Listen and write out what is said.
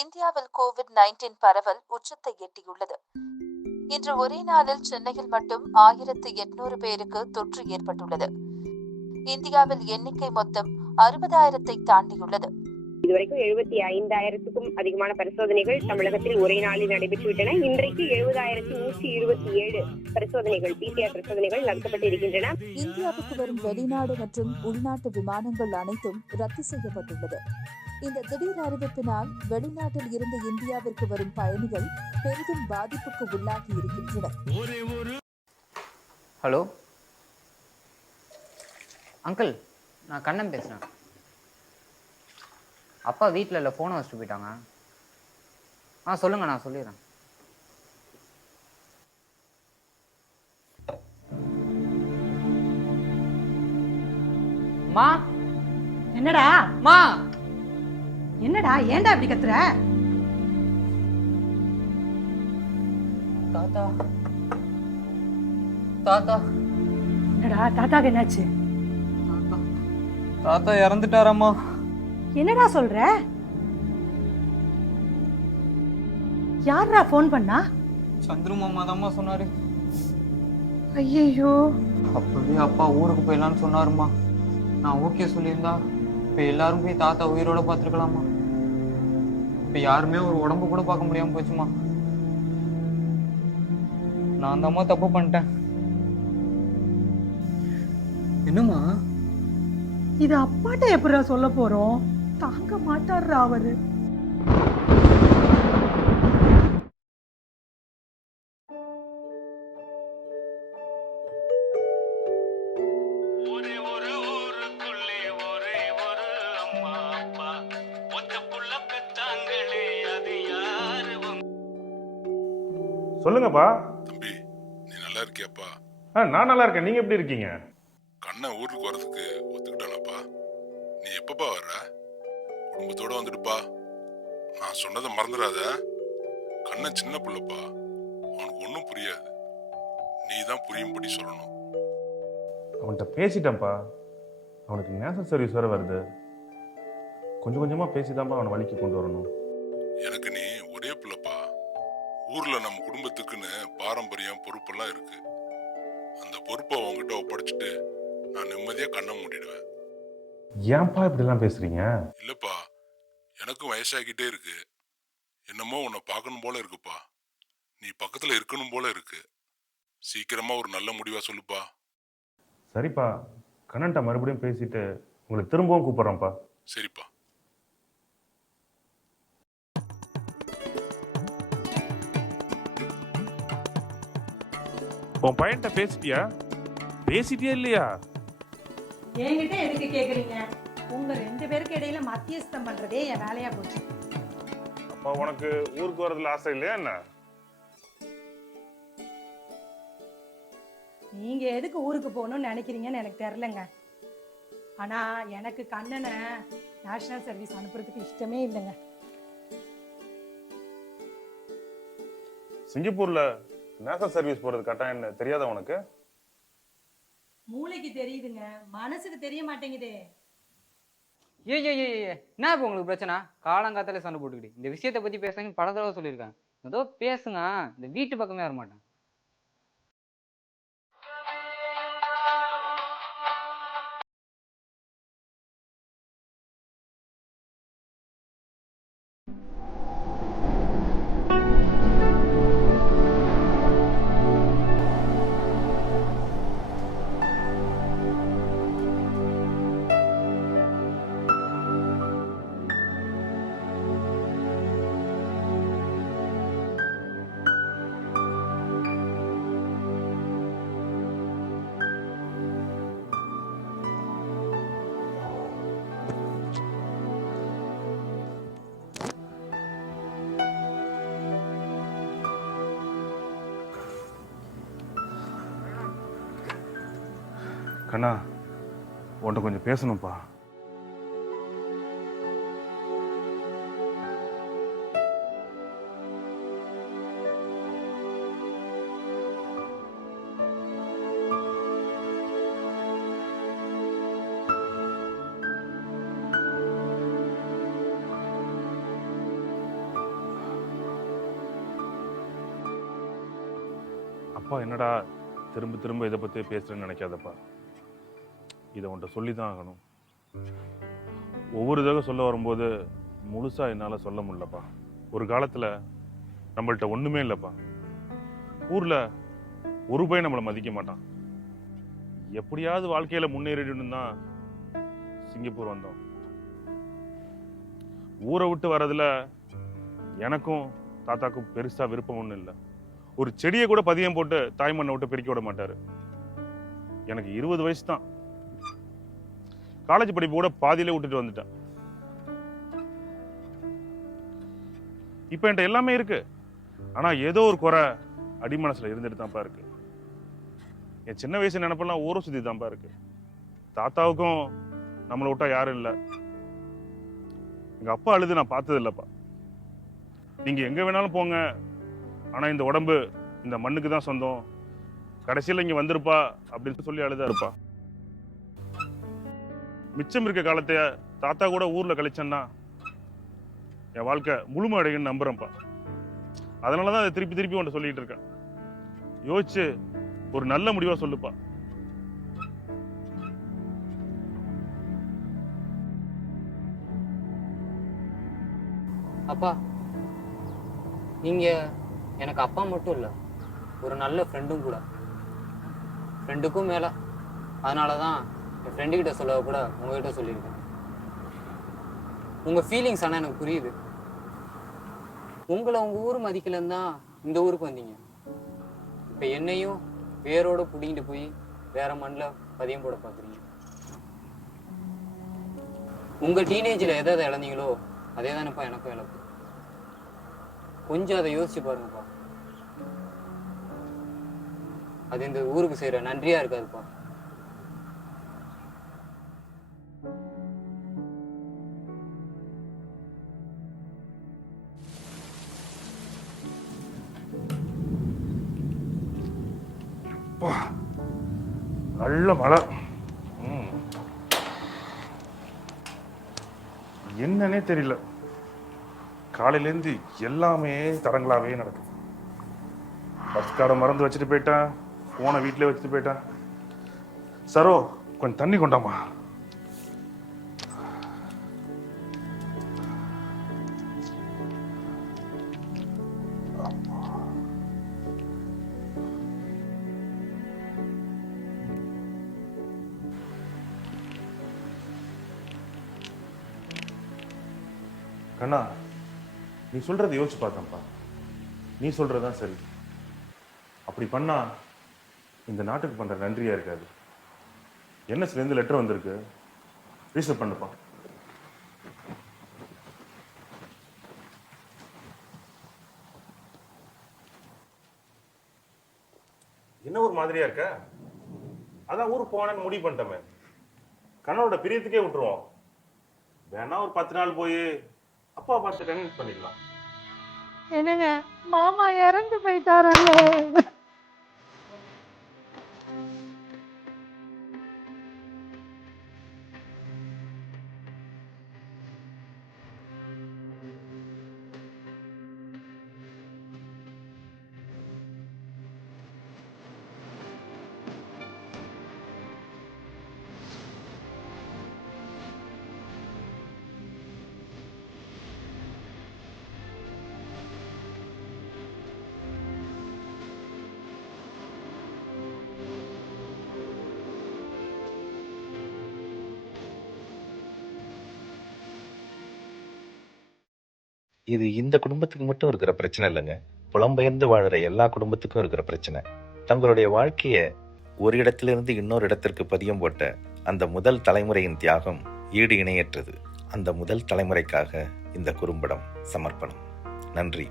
இந்தியாவில் கோவிட்-19 பரவல் உச்சத்தை எட்டியுள்ளது. இன்று ஒரே நாளில் சென்னையில் மட்டும் 1800 பேருக்கு தொற்று ஏற்பட்டுள்ளது. இந்தியாவில் எண்ணிக்கை மொத்தம் 60,000-ஐ தாண்டியுள்ளது. இதுவரைக்கும் 75,000க்கும் அதிகமான பரிசோதனைகள் தமிழகத்தில் ஒரே நாளில் நடைபெற்றுவிட்டன. இன்றைக்கு 70,127 பரிசோதனைகள் PCR பரிசோதனைகள் நடத்தப்பட்டிருக்கின்றன. இந்தியாவுக்கு வரும் வெளிநாடு மற்றும் உள்நாட்டு விமானங்கள் அனைத்தும் ரத்து செய்யப்பட்டுள்ளது. இந்த திடீர் அறிவிப்பினால் வெளிநாட்டில் இருந்து இந்தியாவிற்கு வரும் பயணிகள் பெரிதும் பாதிப்புக்கு உள்ளாகி இருக்கின்றனர். ஹலோ அங்கிள், நான் கண்ணன் பேசுகிறேன். அப்பா வீட்டில் இல்லை, ஃபோனை வச்சுட்டு போயிட்டாங்க. சொல்லுங்கள், நான் சொல்லிடுறேன். மா, என்னடா மா, என்னடா ஏன்டா இப்படி கத்துற? தாத்தா தாத்தா என்னடா தாத்தாக்கு என்னாச்சு? தாத்தா இறந்துட்டாரம்மா. என்னடா சொல்ற? யாரா ஃபோன் பண்ணா? சந்துரு மாமா தான்மா சொன்னாரு. ஐயோ, அப்பவே அப்பா ஊருக்கு போயிடலான்னு சொன்னாருமா. நான் ஓகே சொல்லியிருந்தா இப்போ எல்லாரும் போய் தாத்தா உயிரோட பார்த்துருக்கலாமா. இப்போ யாருமே ஒரு உடம்பு கூட பார்க்க முடியாம போச்சுமா. நான் தான்மா தப்பு பண்ணிட்டேன். என்னம்மா இது அப்பாட்ட எப்படிடா சொல்ல போறோம்? தாங்க மாட்டாருடா அவரு. சொல்லுங்கப்பா. தம்பி, நீ நல்லா இருக்கியாப்பா? நான் நல்லா இருக்கேன். நீங்க எப்படி இருக்கீங்க? கண்ணன் ஊருக்கு வரதுக்கு ஒத்துக்கிட்டானப்பா? நீ எப்பப்பா வர்ற? குடும்பத்தோட வந்துடுப்பா. நான் சொன்னதை மறந்துடாத. கண்ணன் சின்ன பிள்ளைப்பா, அவனுக்கு ஒன்றும் புரியாது. நீ தான் புரியும்படி சொல்லணும். அவன்கிட்ட பேசிட்டேன்ப்பா. அவனுக்கு நேஷனல் சர்வீஸ் வேற வருது. கொஞ்சம் கொஞ்சமா பேசிதான்ப்பா அவனை வழிக்கு கொண்டு வரணும். எனக்கு நீ ஒரே பிள்ளைப்பா. ஊர்ல நம்ம குடும்பத்துக்குன்னு பாரம்பரியம் பொறுப்பெல்லாம் இருக்கு. அந்த பொறுப்பை அவங்ககிட்ட ஒப்படைச்சிட்டு நான் நிம்மதியா கண்ணை மூடிடுவேன். ஏன்பா இப்படி எல்லாம் பேசுறீங்க? இல்லப்பா, எனக்கும் வயசாகிட்டே இருக்கு. என்னமோ உன்னை பார்க்கணும் போல இருக்குப்பா. நீ பக்கத்துல இருக்கணும் போல இருக்கு. சீக்கிரமா ஒரு நல்ல முடிவா சொல்லுப்பா. சரிப்பா, கண்ணன்ட்ட மறுபடியும் பேசிட்டு உங்களை திரும்பவும் கூப்பிடுறேன்ப்பா. சரிப்பா. உன் பையன்கிட்ட பேசிட்டியா? பேசிட்டியா இல்லையா? என்கிட்ட எதுக்கு கேக்குறீங்க? உங்க ரெண்டு பேருக்கு இடையில மத்தியஸ்தம் பண்றதே என் வேலையா போச்சு. அப்பா, உனக்கு ஊருக்கு வரதுல ஆசை இல்லையா என்ன? நீங்க எதுக்கு ஊருக்கு போகணும்னு நினைக்கிறீங்கன்னு எனக்கு தெரியலங்க. ஆனா எனக்கு கண்ணனை நேஷனல் சர்வீஸ் அனுப்புறதுக்கு இஷ்டமே இல்லைங்க. சிங்கப்பூர்ல நேஷனல் சர்வீஸ் போறது கட்டாயம் தெரியாத உனக்கு? மூளைக்கு தெரியுதுங்க, மனசுக்கு தெரிய மாட்டேங்குதே. என்ன இப்போ உங்களுக்கு பிரச்சனை? காலங்காத்தாலே சண்டை போட்டுக்கிட்டு இந்த விஷயத்தை பத்தி பேசுங்க. பல தடவை சொல்லியிருக்காங்க. ஏதோ பேசுங்க, இந்த வீட்டு பக்கமே வர மாட்டேன். கண்ணா, உன்கிட்ட கொஞ்சம் பேசணும்ப்பா. அப்பா என்னடா திரும்ப திரும்ப இதை பற்றி பேசுகிறேன்னு நினைக்காதப்பா. இதை உன்கிட்ட சொல்லி தான் ஆகணும். ஒவ்வொரு தடவை சொல்ல வரும்போது முழுசாக என்னால் சொல்ல முடியலப்பா. ஒரு காலத்தில் நம்மள்ட்ட ஒன்றுமே இல்லைப்பா. ஊரில் ஒரு பையன் நம்மளை மதிக்க மாட்டான். எப்படியாவது வாழ்க்கையில் முன்னேறிடணும் தான் சிங்கப்பூர் வந்தோம். ஊரை விட்டு வர்றதுல எனக்கும் தாத்தாக்கும் பெருசாக விருப்பம் ஒன்றும் இல்லை. ஒரு செடியை கூட பதியம் போட்டு தாய்மண்ணை விட்டு பிரிக்க விட மாட்டாரு. எனக்கு 20 வயசு தான். காலேஜ் படிப்பு கூட பாதியிலே விட்டுட்டு வந்துட்டேன். இப்போ என்கிட்ட எல்லாமே இருக்கு. ஆனா ஏதோ ஒரு குறை அடிமனசுல இருந்துட்டு தான்ப்பா இருக்கு. என் சின்ன வயசு நினைப்பெல்லாம் ஊரை சுத்தி தான்ப்பா இருக்கு. தாத்தாவுக்கும் நம்மளை விட்டா யாரும் இல்லை. எங்க அப்பா அழுது நான் பார்த்தது இல்லப்பா. நீங்க எங்க வேணாலும் போங்க, ஆனா இந்த உடம்பு இந்த மண்ணுக்கு தான் சொந்தம், கடைசியில் இங்க வந்திருப்பா அப்படின்னு சொல்லி அழுதா இருப்பா. மிச்சம் இருக்க காலத்தை தாத்தா கூட ஊர்ல கழிச்சேன்னா என் வாழ்க்கை முழுமை அடையுன்னு நம்புறேன்ப்பா. அதனாலதான் அதை திருப்பி திருப்பி உன்ட்ட சொல்லிட்டு இருக்கேன். யோசிச்சு ஒரு நல்ல முடிவா சொல்லுப்பா. அப்பா, நீங்க எனக்கு அப்பா மட்டும் இல்லை, ஒரு நல்ல ஃப்ரெண்டும் கூட. ஃப்ரெண்டுக்கும் மேலே. அதனால தான் என் ஃப்ரெண்டுக்கிட்ட சொல்ல கூட உங்ககிட்ட சொல்லியிருக்கேன். உங்கள் ஃபீலிங்ஸ் ஆனால் எனக்கு புரியுது. உங்களை உங்கள் ஊர் மதிக்கலன்னு தான் இந்த ஊருக்கு வந்தீங்க. இப்போ என்னையும் வேரோட பிடிங்கிட்டு போய் வேற மண்ணில் பதியம் போட பார்க்குறீங்க. உங்கள் டீனேஜில் எதை இழந்தீங்களோ அதே தானேப்பா எனக்கும் இழப்பு. கொஞ்சம் அதை யோசிச்சு பாருங்கப்பா. அது இந்த ஊருக்கு செய்யற நன்றியா இருக்காதுப்பா. நல்ல மழை. என்னன்னே தெரியல. காலையிலேருந்து எல்லாமே தடங்களாவே நடக்குது. பஸ் கார்டை மறந்து வச்சுட்டு போயிட்டேன், போனை வீட்டிலே வச்சுட்டு போயிட்டேன். சரோ, கொஞ்சம் தண்ணி கொண்டாமா. கண்ணா, நீ சொல்றதை யோசிச்சு பார்த்தேன்ப்பா. நீ சொல்றதுதான் சரி. அப்படி பண்ணா இந்த நாட்டுக்கு பண்ற நன்றியா இருக்காது. NSல இருந்து லெட்டர் வந்திருக்கு, ரிசீவ் பண்ணுப்பா. என்ன ஒரு மாதிரியா இருக்க? அதான் ஊருக்கு போனேன்னு முடிவு பண்ணிட்டோமே. கண்ணனோட பிரியத்துக்கே விட்டுருவோம். வேணா ஒரு 10 நாள் போய் அப்பா பார்த்து கன்வின்ஸ் பண்ணிக்கலாம். என்னங்க, மாமா இறந்து போயிட்டாரல்ல. இது இந்த குடும்பத்துக்கு மட்டும் இருக்கிற பிரச்சனை இல்லைங்க. புலம்பெயர்ந்து வாழுற எல்லா குடும்பத்துக்கும் இருக்கிற பிரச்சனை. தங்களுடைய வாழ்க்கைய ஒரு இடத்திலிருந்து இன்னொரு இடத்திற்கு பதியம் போட்ட அந்த முதல் தலைமுறையின் தியாகம் ஈடு இணையற்றது. அந்த முதல் தலைமுறைக்காக இந்த குறும்படம் சமர்ப்பணம். நன்றி.